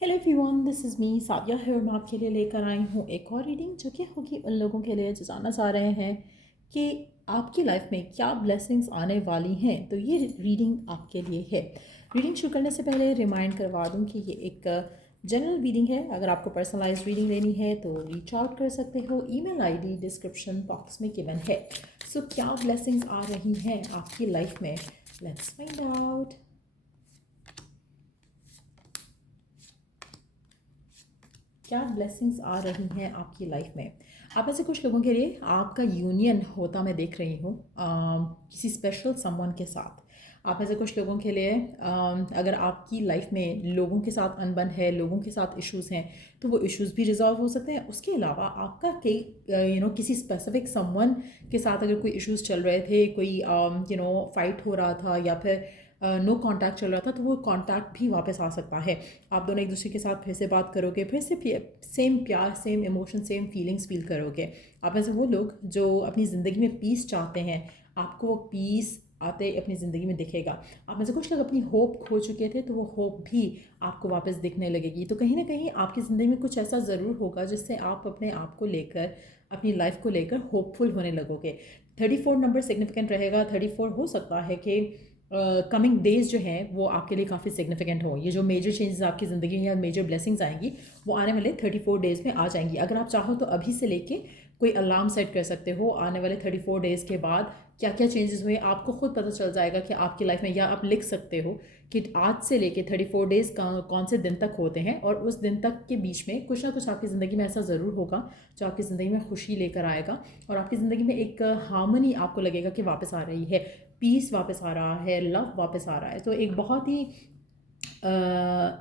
Hello everyone, this is me Sadia है और मैं आपके लिए लेकर आई हूँ एक और रीडिंग जो कि होगी उन लोगों के लिए जो जानना चाह रहे हैं कि आपकी लाइफ में क्या ब्लेसिंग्स आने वाली हैं। तो ये रीडिंग आपके लिए है। रीडिंग शुरू करने से पहले रिमाइंड करवा दूँ कि ये एक जनरल रीडिंग है। अगर आपको पर्सनलाइज रीडिंग लेनी है तो रीच आउट कर सकते हो। ईमेल आईडी डिस्क्रिप्शन बॉक्स में गिवन है। सो क्या ब्लेसिंग्स आ रही हैं आपकी लाइफ में? Let's find out. क्या ब्लेसिंग्स आ रही हैं आपकी लाइफ में? आप ऐसे कुछ लोगों के लिए आपका यूनियन होता मैं देख रही हूँ किसी स्पेशल समवन के साथ। आप ऐसे कुछ लोगों के लिए अगर आपकी लाइफ में लोगों के साथ अनबन है, लोगों के साथ इश्यूज हैं, तो वो इश्यूज भी रिजॉल्व हो सकते हैं। उसके अलावा आपका कई किसी स्पेसिफिक समवन के साथ अगर कोई इश्यूज चल रहे थे, कोई फाइट हो रहा था या फिर नो कांटेक्ट चल रहा था, तो वो कांटेक्ट भी वापस आ सकता है। आप दोनों एक दूसरे के साथ फिर से बात करोगे, फिर से सेम प्यार, same emotion, same feelings feel करोगे। आप ऐसे वो लोग जो अपनी ज़िंदगी में पीस चाहते हैं, आपको वो पीस आते अपनी ज़िंदगी में दिखेगा। आप में से कुछ लोग अपनी होप खो चुके थे, तो वो होप भी आपको वापस दिखने लगेगी। तो कहीं ना कहीं आपकी ज़िंदगी में कुछ ऐसा ज़रूर होगा जिससे आप अपने आप को लेकर, अपनी लाइफ को लेकर होपफुल होने लगोगे। 34 नंबर सिग्निफिकेंट रहेगा। 34 हो सकता है कि कमिंग डेज जो हैं वो आपके लिए काफ़ी सिग्निफिकेंट हो। ये जो मेजर चेंजेस आपकी ज़िंदगी में या मेजर ब्लेसिंग्स आएंगी वो आने वाले 34 डेज़ में आ जाएंगी। अगर आप चाहो तो अभी से लेके कोई अलार्म सेट कर सकते हो। आने वाले 34 डेज़ के बाद क्या क्या चेंजेस हुए आपको खुद पता चल जाएगा कि आपकी लाइफ में, या आप लिख सकते हो कि आज से लेके 34 डेज़ कौन से दिन तक होते हैं, और उस दिन तक के बीच में कुछ ना कुछ आपकी ज़िंदगी में ऐसा ज़रूर होगा जो आपकी ज़िंदगी में खुशी लेकर आएगा, और आपकी ज़िंदगी में एक हार्मनी आपको लगेगा कि वापस आ रही है, पीस वापस आ रहा है, लव वापस आ रहा है। तो एक बहुत ही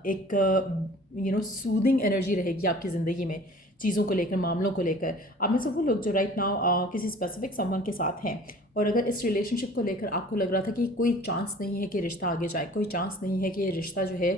एक सूदिंग एनर्जी रहेगी आपकी ज़िंदगी में, चीज़ों को लेकर, मामलों को लेकर। आप में से वो लोग जो राइट नाउ किसी स्पेसिफिक समवन के साथ हैं, और अगर इस रिलेशनशिप को लेकर आपको लग रहा था कि कोई चांस नहीं है कि रिश्ता आगे जाए, कोई चांस नहीं है कि ये रिश्ता जो है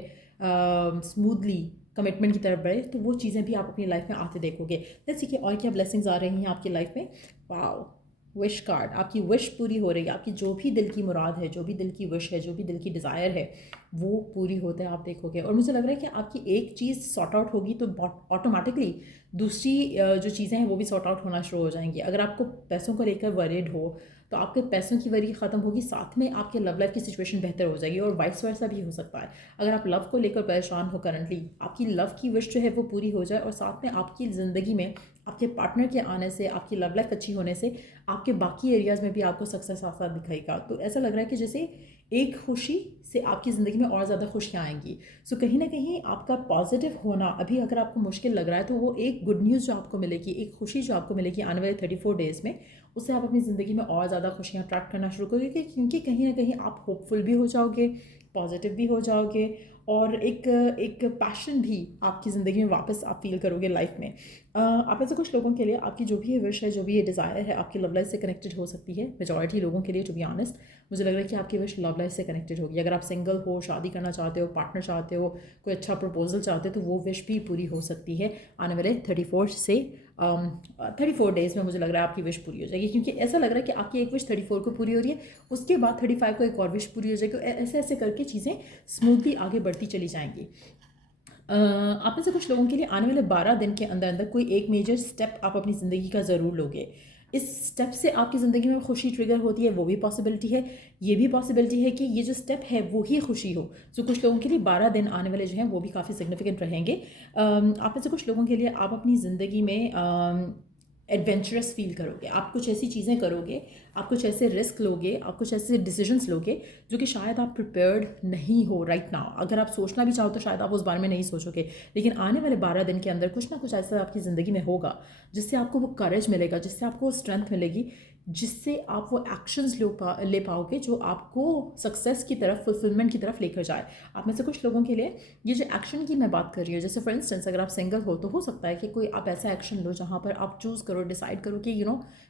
स्मूथली कमिटमेंट की तरफ बढ़े, तो वो चीज़ें भी आप अपनी लाइफ में आते देखोगे। जैसे कि और क्या ब्लेसिंग्स आ रही हैं आपकी लाइफ में। Wow, wish card. आपकी विश पूरी हो रही है। आपकी जो भी दिल की मुराद है, जो भी दिल की विश है, जो भी दिल की डिज़ायर है, वो पूरी होते हैं आप देखोगे। और मुझे लग रहा है कि आपकी एक चीज़ सॉर्ट आउट होगी तो ऑटोमेटिकली दूसरी जो चीज़ें हैं वो भी सॉर्ट आउट होना शुरू हो जाएंगी। अगर आपको पैसों को लेकर वरीड हो तो आपके पैसों की वरी ख़त्म होगी, साथ में आपके लव लाइफ की सिचुएशन बेहतर हो जाएगी, और वाइस वर्सा भी हो सकता है। अगर आप लव को लेकर परेशान हो करंटली, आपकी लव की विश जो है वो पूरी हो जाए, और साथ में आपकी ज़िंदगी में आपके पार्टनर के आने से, आपकी लव लाइफ अच्छी होने से आपके बाकी एरियाज़ में भी आपको सक्सेस साथ साथ दिखाएगा। तो ऐसा लग रहा है कि जैसे एक खुशी से आपकी ज़िंदगी में और ज़्यादा खुशियाँ आएंगी। सो कहीं ना कहीं आपका पॉजिटिव होना, अभी अगर आपको मुश्किल लग रहा है, तो वो एक गुड न्यूज़ जो आपको मिलेगी, एक खुशी जो आपको मिलेगी आने वाले 34 डेज़ में, उससे आप अपनी ज़िंदगी में और ज़्यादा खुशियाँ अट्रैक्ट करना शुरू करोगे, क्योंकि कहीं ना कहीं आप होपफुल भी हो जाओगे, पॉजिटिव भी हो जाओगे, और एक एक पैशन भी आपकी ज़िंदगी में वापस आप फील करोगे लाइफ में। आप ऐसे कुछ लोगों के लिए आपकी जो भी ये विश है, जो भी ये डिज़ायर है, आपकी लव लाइफ से कनेक्टेड हो सकती है। मेजॉरिटी लोगों के लिए, टू बी ऑनेस्ट, मुझे लग रहा है कि आपकी विश लव लाइफ से कनेक्टेड होगी। अगर आप सिंगल हो, शादी करना चाहते हो, पार्टनर चाहते हो, कोई अच्छा प्रपोजल चाहते हो, तो वो विश भी पूरी हो सकती है आने वाले 34 डेज़ में। मुझे लग रहा है आपकी विश पूरी हो जाएगी, क्योंकि ऐसा लग रहा है कि आपकी एक विश 34 को पूरी हो रही है, उसके बाद 35 को एक और विश पूरी हो जाएगी। ऐसे ऐसे करके चीज़ें स्मूथली आगे बढ़ती चली जाएंगी। आप में से कुछ लोगों के लिए आने वाले 12 दिन के अंदर अंदर कोई एक मेजर स्टेप आप अपनी ज़िंदगी का ज़रूर लोगे। इस स्टेप से आपकी ज़िंदगी में खुशी ट्रिगर होती है, वो भी पॉसिबिलिटी है। ये भी पॉसिबिलिटी है कि ये जो स्टेप है वो ही खुशी हो। तो कुछ लोगों के लिए 12 दिन आने वाले जो हैं वो भी काफ़ी सिग्निफिकेंट रहेंगे। आप में से कुछ लोगों के लिए आप अपनी ज़िंदगी में एडवेंचरस फील करोगे। आप कुछ ऐसी चीज़ें करोगे, आप कुछ ऐसे रिस्क लोगे, आप कुछ ऐसे डिसीजंस लोगे जो कि शायद आप प्रिपेयर्ड नहीं हो राइट नाउ। अगर आप सोचना भी चाहो तो शायद आप उस बारे में नहीं सोचोगे, लेकिन आने वाले 12 दिन के अंदर कुछ ना कुछ ऐसा आपकी ज़िंदगी में होगा जिससे आपको वो करेज मिलेगा, जिससे आपको वो स्ट्रेंथ मिलेगी, जिससे आप वो एक्शंस ले पाओगे जो आपको सक्सेस की तरफ, फुलफिलमेंट की तरफ लेकर जाए। आप में से कुछ लोगों के लिए ये जो एक्शन की मैं बात कर रही हूँ, जैसे फॉर इंस्टेंस अगर आप सिंगल हो तो हो सकता है कि कोई आप ऐसा एक्शन लो जहाँ पर आप चूज़ करो, डिसाइड करो कि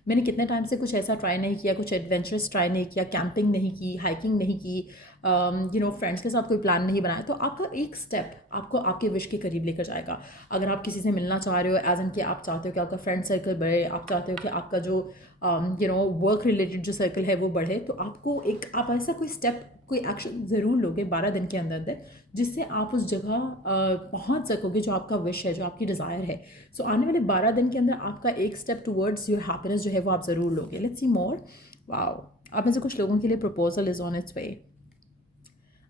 मैंने कितने टाइम से कुछ ऐसा ट्राई नहीं किया, कुछ एडवेंचरस ट्राई नहीं किया, कैंपिंग नहीं की, हाइकिंग नहीं की, फ्रेंड्स के साथ कोई प्लान नहीं बनाया। तो आपका एक स्टेप आपको आपके विश के करीब लेकर जाएगा। अगर आप किसी से मिलना चाह रहे हो, एज इन कि आप चाहते हो कि आपका फ्रेंड सर्कल बढ़े, आप चाहते हो कि आपका जो वर्क रिलेटेड जो सर्कल है वो बढ़े, तो आपको एक आप ऐसा कोई स्टेप कोई एक्शन ज़रूर लोगे 12 दिन के अंदर अंदर, जिससे आप उस जगह पहुंच सकोगे जो आपका विश है, जो आपकी डिज़ायर है। सो आने वाले 12 दिन के अंदर आपका एक स्टेप टुवर्ड्स योर हैप्पीनेस जो है वो आप ज़रूर लोगे। Let's see more. वाओ, आप में से कुछ लोगों के लिए प्रपोजल इज़ ऑन इट्स वे।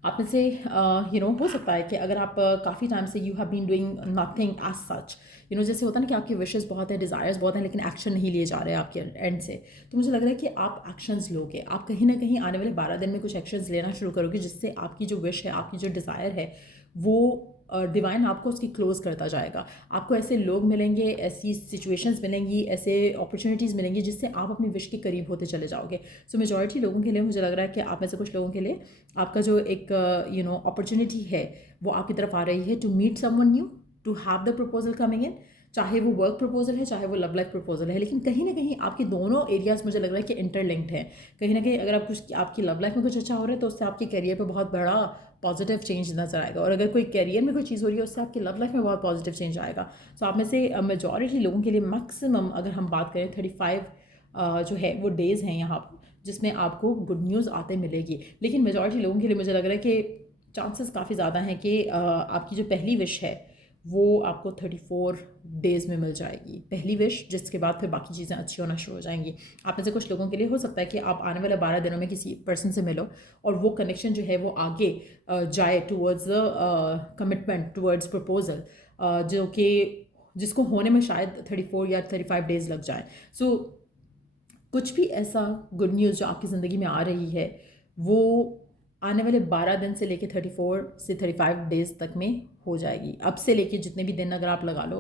आप में से हो सकता है कि अगर आप काफ़ी टाइम से you have been doing nothing as such, जैसे होता है ना कि आपकी विशेस बहुत है, डिज़ायर्स बहुत हैं, लेकिन एक्शन नहीं लिए जा रहे हैं आपके एंड से। तो मुझे लग रहा है कि आप एक्शंस लोगे, आप कहीं ना कहीं आने वाले 12 दिन में कुछ एक्शंस लेना शुरू करोगे, जिससे आपकी जो विश है, आपकी जो डिज़ायर है, वो डिवाइन आपको उसकी क्लोज करता जाएगा। आपको ऐसे लोग मिलेंगे, ऐसी सिचुएशंस मिलेंगी, ऐसे अपॉर्चुनिटीज़ मिलेंगी, जिससे आप अपनी विश के करीब होते चले जाओगे। सो मेजॉरिटी लोगों के लिए मुझे लग रहा है कि आप में से कुछ लोगों के लिए आपका जो एक अपॉर्चुनिटी है वो आपकी तरफ आ रही है to meet someone new, to have the proposal coming in. चाहे वो वर्क प्रपोजल है, चाहे वो लव लाइफ प्रपोजल है, लेकिन कहीं ना कहीं आपके दोनों एरियाज मुझे लग रहा है कि इंटरलिंक्ड हैं। कहीं ना कहीं अगर आप कुछ आपकी लव लाइफ में कुछ अच्छा हो रहा है, तो उससे आपके करियर पे बहुत बड़ा पॉजिटिव चेंज नजर आएगा, और अगर कोई करियर में कोई चीज़ हो रही है, उससे आपकी लव लाइफ में बहुत पॉजिटिव चेंज आएगा। सो आप में से मेजॉरिटी लोगों के लिए मैक्सिमम अगर हम बात करें 35 जो है वो डेज़ हैं यहाँ पर, जिसमें आपको गुड न्यूज़ आते मिलेगी। लेकिन मेजॉरिटी लोगों के लिए मुझे लग रहा है कि चांसेस काफ़ी ज़्यादा हैं कि आपकी जो पहली विश है वो आपको 34 डेज़ में मिल जाएगी, पहली विश, जिसके बाद फिर बाकी चीज़ें अच्छी होना शुरू हो जाएंगी। आप में से कुछ लोगों के लिए हो सकता है कि आप आने वाले 12 दिनों में किसी पर्सन से मिलो, और वो कनेक्शन जो है वो आगे जाए towards the commitment, towards proposal, जो कि जिसको होने में शायद 34 या 35 डेज़ लग जाए। सो कुछ भी ऐसा गुड न्यूज़ जो आपकी ज़िंदगी में आ रही है, वो आने वाले 12 दिन से लेके 34 से 35 डेज़ तक में हो जाएगी। अब से लेके जितने भी दिन अगर आप लगा लो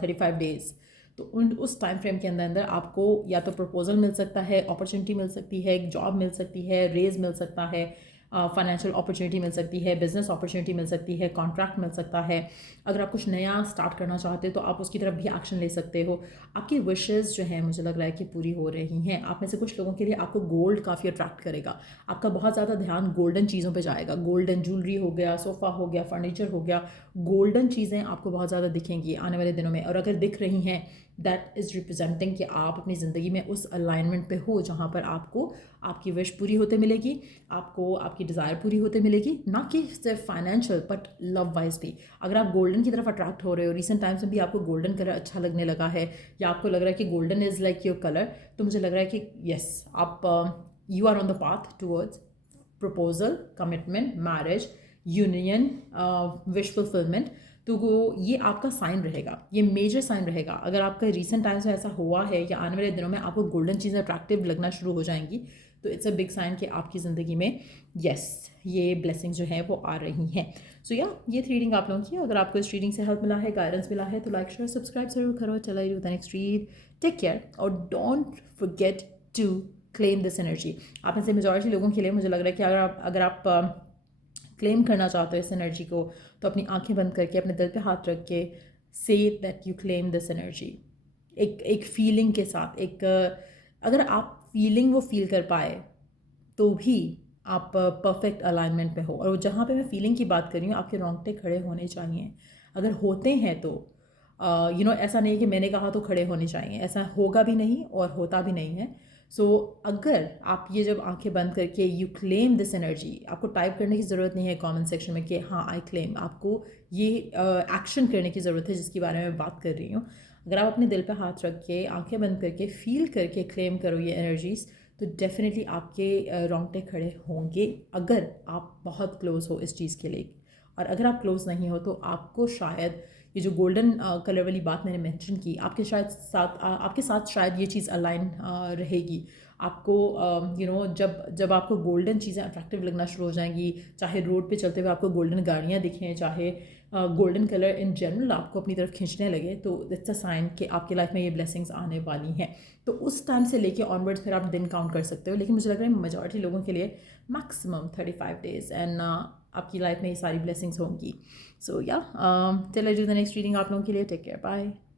35 डेज़, तो उस टाइम फ्रेम के अंदर अंदर आपको या तो प्रपोजल मिल सकता है, अपॉर्चुनिटी मिल सकती है, एक जॉब मिल सकती है, रेज मिल सकता है, फाइनेंशियल अपॉर्चुनिटी मिल सकती है, बिजनेस अपॉर्चुनिटी मिल सकती है, कॉन्ट्रैक्ट मिल सकता है। अगर आप कुछ नया स्टार्ट करना चाहते हो तो आप उसकी तरफ भी एक्शन ले सकते हो। आपकी विशेज़ जो हैं मुझे लग रहा है कि पूरी हो रही हैं। आप में से कुछ लोगों के लिए आपको गोल्ड काफ़ी अट्रैक्ट करेगा, आपका बहुत ज़्यादा ध्यान गोल्डन चीज़ों पे जाएगा। गोल्डन ज्वेलरी हो गया, सोफ़ा हो गया, फर्नीचर हो गया, गोल्डन चीज़ें आपको बहुत ज़्यादा दिखेंगी आने वाले दिनों में। और अगर दिख रही हैं, दैट इज़ रिप्रेजेंटिंग कि आप अपनी ज़िंदगी में उस अलाइनमेंट पे हो जहाँ पर आपको आपकी विश पूरी होते मिलेगी, आपको आपकी डिज़ायर पूरी होते मिलेगी, ना कि सिर्फ फाइनेंशियल बट लव वाइज भी। अगर आप गोल्डन की तरफ अट्रैक्ट हो रहे हो, रिसेंट टाइम्स में भी आपको गोल्डन कलर अच्छा लगने लगा है, या आपको लग रहा है कि golden is like your colour, तो मुझे लग रहा है कि यस, आप you are on the path towards proposal, commitment, marriage, union, wish fulfilment. तो वो ये आपका साइन रहेगा, ये मेजर साइन रहेगा। अगर आपका रिसेंट टाइम्स में ऐसा हुआ है या आने वाले दिनों में आपको गोल्डन चीज़ें अट्रैक्टिव लगना शुरू हो जाएंगी, तो इट्स अ बिग साइन कि आपकी ज़िंदगी में यस, ये ब्लेसिंग्स जो हैं वो आ रही हैं। सो या ये थ्री रीडिंग आप लोगों की। अगर आपको इस रीडिंग से हेल्प मिला है, गाइडेंस मिला है, तो लाइक शेयर सब्सक्राइब जरूर करो। चला you the next read. Take care और don't forget to claim this energy. आप में से मेजॉरिटी लोगों के लिए मुझे लग रहा है कि अगर आप क्लेम करना चाहते हो इस एनर्जी को, तो अपनी आंखें बंद करके अपने दिल पे हाथ रख के say that you claim this energy, एक फीलिंग के साथ। अगर आप फीलिंग वो फील कर पाए तो भी आप परफेक्ट अलाइनमेंट में हो। और जहाँ पे मैं फीलिंग की बात कर रही हूँ, आपके रोंगटे खड़े होने चाहिए। अगर होते हैं तो ऐसा नहीं कि मैंने कहा तो खड़े होने चाहिए, ऐसा होगा भी नहीं और होता भी नहीं है। सो अगर आप ये जब आंखें बंद करके यू क्लेम दिस एनर्जी, आपको टाइप करने की ज़रूरत नहीं है कमेंट सेक्शन में कि हाँ आई क्लेम। आपको ये एक्शन करने की ज़रूरत है जिसके बारे में मैं बात कर रही हूँ। अगर आप अपने दिल पे हाथ रख के आंखें बंद करके फील करके क्लेम करो ये एनर्जीज़, तो डेफिनेटली आपके रोंगटे खड़े होंगे, अगर आप बहुत क्लोज हो इस चीज़ के लिए। और अगर आप क्लोज नहीं हो, तो आपको शायद ये जो गोल्डन कलर वाली बात मैंने मेंशन की, आपके साथ शायद ये चीज़ अलाइन रहेगी। आपको जब आपको गोल्डन चीज़ें अट्रैक्टिव लगना शुरू हो जाएंगी, चाहे रोड पे चलते हुए आपको गोल्डन गाड़ियाँ दिखें, चाहे गोल्डन कलर इन जनरल आपको अपनी तरफ खींचने लगे, तो इट्स अ साइन कि आपकी लाइफ में ये ब्लेसिंग्स आने वाली हैं। तो उस टाइम से लेके ऑनवर्ड्स फिर आप दिन काउंट कर सकते हो। लेकिन मुझे लग रहा है मेजॉरिटी लोगों के लिए मैक्सिमम 35 डेज एंड आपकी लाइफ में ये सारी ब्लेसिंग्स होंगी। सो या till I do the next reading, आप लोगों के लिए टेक केयर, बाय।